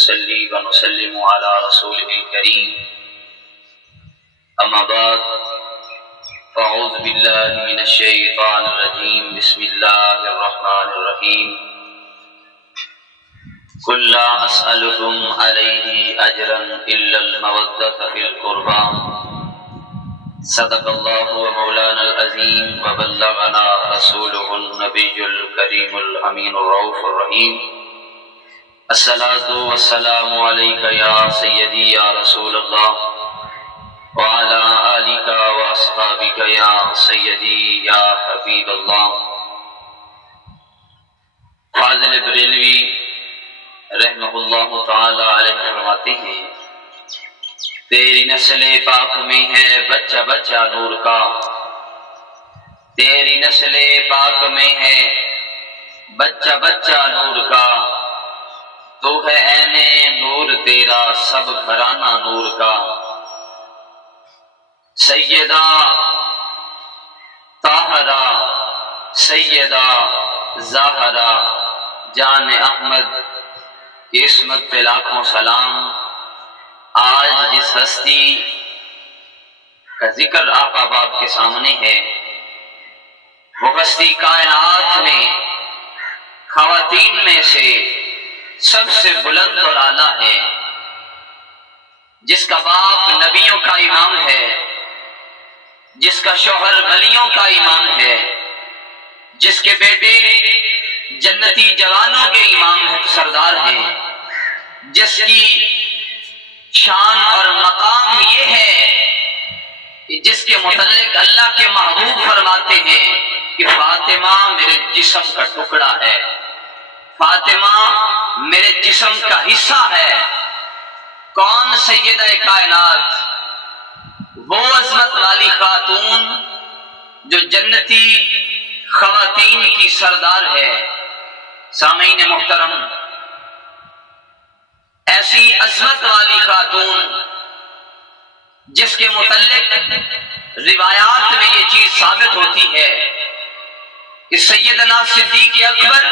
ونصلي ونسلم على رسوله الكريم أما بعد فأعوذ بالله من الشيطان الرجيم بسم الله الرحمن الرحيم قل لا أسألكم عليه أجرا إلا المودة في القربى صدق الله ومولانا العظيم وبلغنا رسوله النبي الكريم الأمين الرؤوف الرحيم الصلاة والسلام عليك يا سيدي يا رسول الله وعلى آلك وأصحابك يا سيدي يا حبيب الله. فاضل بریلوی رحمہ اللہ تعالی علیہ فرماتے ہیں تیری نسل پاک میں ہے بچہ بچہ نور کا، تیری نسل پاک میں ہے بچہ بچہ نور کا، تو ہے عین نور تیرا سب گھرانہ نور کا. سیدہ طاہرہ سیدہ زاہرہ جان احمد کی عصمت پہ لاکھوں سلام. آج جس ہستی کا ذکر آقا باپ کے سامنے ہے وہ ہستی کائنات میں خواتین میں سے سب سے بلند اور اعلیٰ ہے، جس کا باپ نبیوں کا امام ہے، جس کا شوہر ولیوں کا امام ہے، جس کے بیٹے جنتی جوانوں کے امام سردار ہیں، جس کی شان اور مقام یہ ہے کہ جس کے متعلق اللہ کے محبوب فرماتے ہیں کہ فاطمہ میرے جسم کا ٹکڑا ہے، فاطمہ میرے جسم کا حصہ ہے. کون سیدہ کائنات؟ وہ عظمت والی خاتون جو جنتی خواتین کی سردار ہے. سامعین محترم، ایسی عظمت والی خاتون جس کے متعلق روایات میں یہ چیز ثابت ہوتی ہے کہ سیدنا صدیق اکبر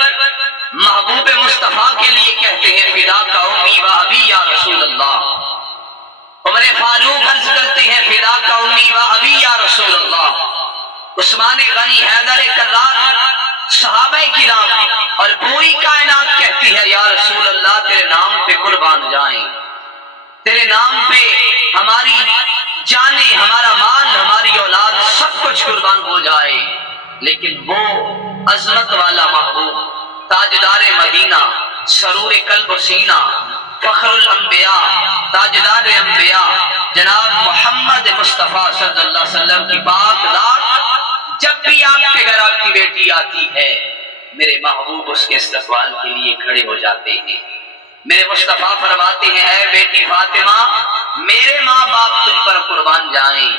محبوب مصطفیٰ کے لیے کہتے ہیں فداک امی و ابی یا رسول اللہ. عمر فاروق عرض کرتے ہیں فداک امی و ابی یا رسول اللہ. عثمان غنی حیدر کرار صحابہ کرام اور پوری کائنات کہتی ہے یا رسول اللہ تیرے نام پہ قربان جائیں، تیرے نام پہ ہماری جانیں، ہمارا مال، ہماری اولاد سب کچھ قربان ہو جائے. لیکن وہ عظمت والا محبوب تاجدار مدینہ، سرور قلب و سینہ، فخر الانبیاء، تاجدار انبیاء جناب محمد مصطفیٰ صلی اللہ علیہ وسلم کی پاک ذات جب بھی آپ کے گھر آپ کی بیٹی آتی ہے میرے محبوب اس کے استقبال کے لیے کھڑے ہو جاتے ہیں. میرے مصطفیٰ فرماتے ہیں اے بیٹی فاطمہ میرے ماں باپ تجھ پر قربان جائیں.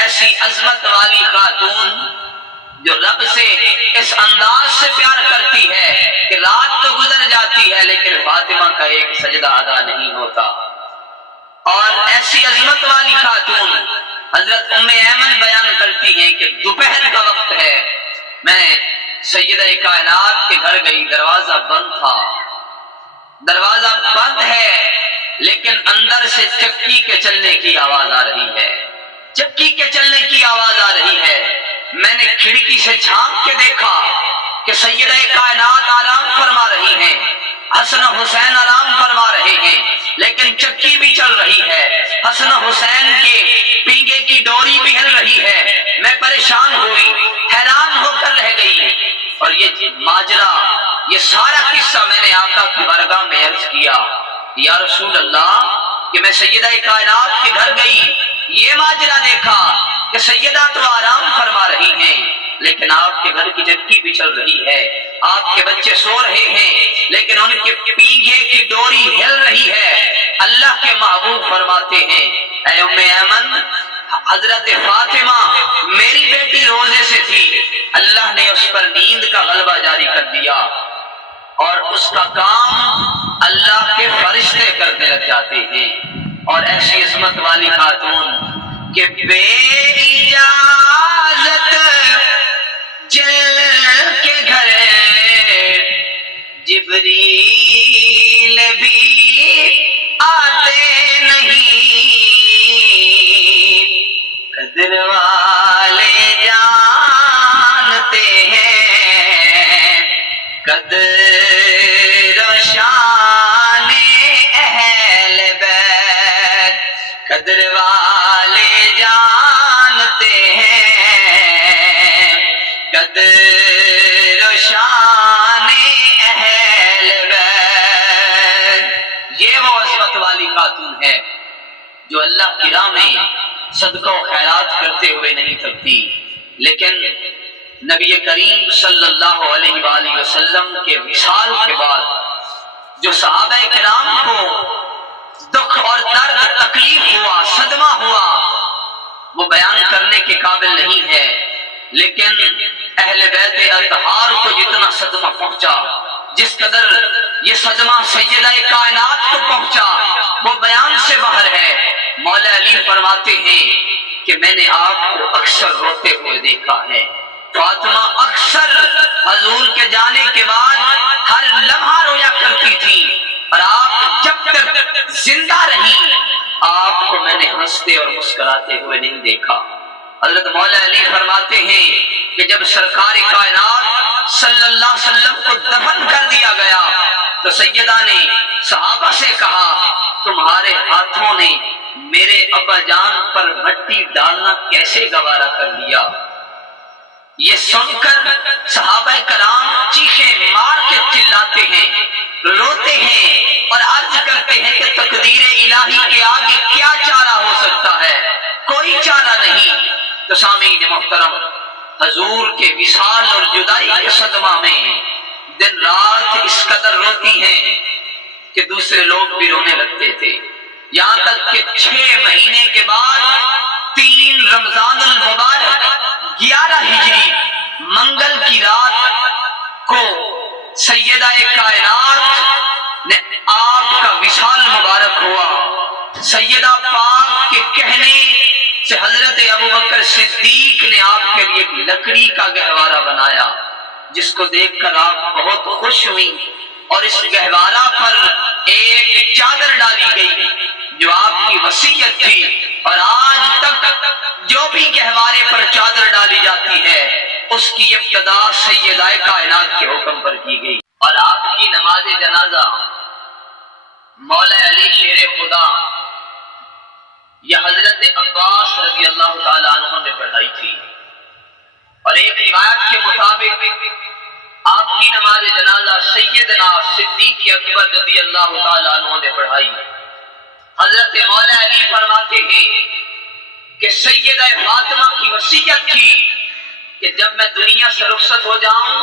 ایسی عظمت والی خاتون جو رب سے اس انداز سے پیار کرتی ہے کہ رات تو گزر جاتی ہے لیکن فاطمہ کا ایک سجدہ ادا نہیں ہوتا. اور ایسی عظمت والی خاتون حضرت ام ایمن بیان کرتی ہیں کہ دوپہر کا وقت ہے، میں سیدہ کائنات کے گھر گئی، دروازہ بند تھا، دروازہ بند ہے لیکن اندر سے چکی کے چلنے کی آواز آ رہی ہے، چکی کے چلنے کی آواز آ رہی ہے. میں نے کھڑکی سے جھانک کے دیکھا کہ سیدہ کائنات آرام فرما رہی ہیں، حسن حسین آرام فرما رہے ہیں، لیکن چکی بھی چل رہی ہے، حسن حسین کے پینگے کی ڈوری بھی ہل رہی ہے. میں پریشان ہوئی، حیران ہو کر رہ گئی. اور یہ ماجرا، یہ سارا قصہ میں نے آقا کی بارگاہ میں عرض کیا یا رسول اللہ کہ میں سیدہ کائنات کے گھر گئی، یہ ماجرا دیکھا کہ سیدہ تو آرام فرما رہی ہیں لیکن آپ کے گھر کی چکی بھی چل رہی ہے، آپ کے بچے سو رہے ہیں لیکن ان کے پینگے کی ڈوری ہل رہی ہے. اللہ کے محبوب فرماتے ہیں اے ام ایمن حضرت فاطمہ میری بیٹی روزے سے تھی، اللہ نے اس پر نیند کا غلبہ جاری کر دیا اور اس کا کام اللہ کے فرشتے کرنے لگ جاتے ہیں. اور ایسی عظمت والی خاتون کہ بے اجازت جل کے گھر جبریل بھی قدر والے جانتے ہیں قدر و شان اہل بیت، قدر والے جانتے ہیں قدر و شان اہل بیت۔ یہ وہ عظمت والی خاتون ہے جو اللہ کی راہ میں صدقہ و خیرات کرتے ہوئے نہیں تھکتی، لیکن نبی کریم صلی اللہ علیہ وآلہ وسلم کے وصال کے بعد جو صحابہ کرام کو دکھ اور درد تکلیف ہوا، صدمہ ہوا، وہ بیان کرنے کے قابل نہیں ہے، لیکن اہل بیت اطہار کو جتنا صدمہ پہنچا، جس قدر یہ صدمہ سیدہ کائنات کو پہنچا، وہ بیان سے باہر ہے۔ مولا علی فرماتے ہیں کہ میں نے آپ کو اکثر روتے ہوئے دیکھا ہے، فاطمہ اکثر حضور کے جانے کے بعد ہر لمحہ رویا کرتی تھی، اور آپ جب تک زندہ رہی آپ کو میں نے ہنستے اور مسکراتے ہوئے نہیں دیکھا۔ حضرت مولا علی فرماتے ہیں کہ جب سرکار کائنات صلی اللہ علیہ وسلم کو دفن کر دیا گیا تو سیدہ نے صحابہ سے کہا تمہارے ہاتھوں نے میرے ابا جان پر مٹی ڈالنا کیسے گوارا کر لیا؟ یہ سن کر صحابہ کرام چیخیں مار کے چلاتے ہیں، روتے ہیں اور عرض کرتے ہیں کہ تقدیر الہی کے آگے کیا چارہ ہو سکتا ہے؟ کوئی چارہ نہیں۔ تو سامعین محترم، حضور کے وصال اور جدائی کے صدمہ میں دن رات اس قدر روتی ہیں کہ دوسرے لوگ بھی رونے لگتے تھے، یہاں تک کہ 6 مہینے کے بعد 3 رمضان المبارک 11 ہجری منگل کی رات کو سیدہ کائنات نے آپ کا وصال مبارک ہوا۔ سیدہ پاک کے کہنے سے حضرت ابوبکر صدیق نے آپ کے لیے ایک لکڑی کا گہوارہ بنایا، جس کو دیکھ کر آپ بہت خوش ہوئی، اور اس گہوارہ پر ایک چادر ڈالی گئی جو آپ کی وصیت تھی، اور آج تک جو بھی گہوارے پر چادر ڈالی جاتی ہے اس کی ابتدا سیدہ کائنات کے حکم پر کی گئی۔ اور آپ کی نماز جنازہ مولا علی شیر خدا یا حضرت عباس رضی اللہ تعالیٰ عنہ نے پڑھائی تھی، اور ایک روایت کے مطابق آپ کی نماز جنازہ سیدنا صدیق اکبر رضی اللہ تعالیٰ عنہ نے پڑھائی۔ حضرت مولا علی فرماتے ہیں کہ سیدہ فاطمہ کی وصیت تھی کہ جب میں دنیا سے رخصت ہو جاؤں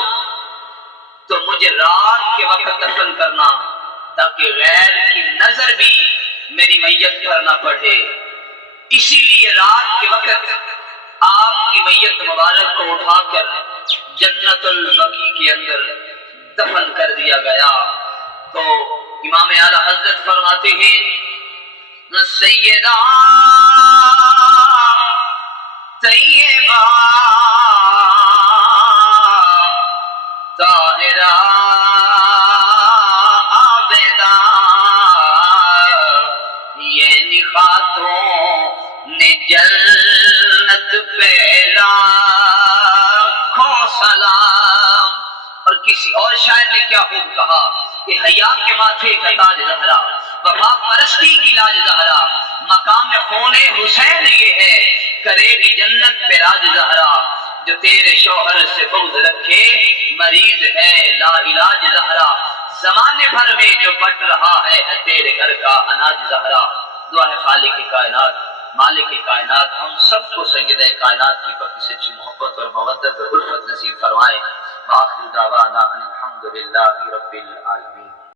تو مجھے رات کے وقت دفن کرنا، تاکہ غیر کی نظر بھی میری میت پر نہ پڑے۔ اسی لیے رات کے وقت آپ کی میت مبارک کو اٹھا کر جنت البقیع کے اندر دفن کر دیا گیا۔ تو امام اعلیٰ حضرت فرماتے ہیں سیدہ طیبہ طاہرہ عابدہ یہ نخاتوں نے جنت پہ لاکھوں سلام۔ اور کسی اور شاعر نے کیا خوب کہا کہ حیا کے ماتھے کا تاج زہرا، وفا پرستی کی لاج زہرا، مقام خون حسین یہ ہے، کرے گی جنت پہ راج زہرا، جو تیرے شوہر سے بغض رکھے مریض ہے لا علاج زہرا، زمانے بھر میں جو بٹ رہا ہے تیرے گھر کا اناج زہرا۔ دعا ہے خالق کائنات مالک کائنات ہم سب کو سیدہ کائنات کی پاکی سچی محبت اور مودت اور الفت نصیب فرمائے۔ وآخر دعوانا ان الحمد للہ رب العالمین۔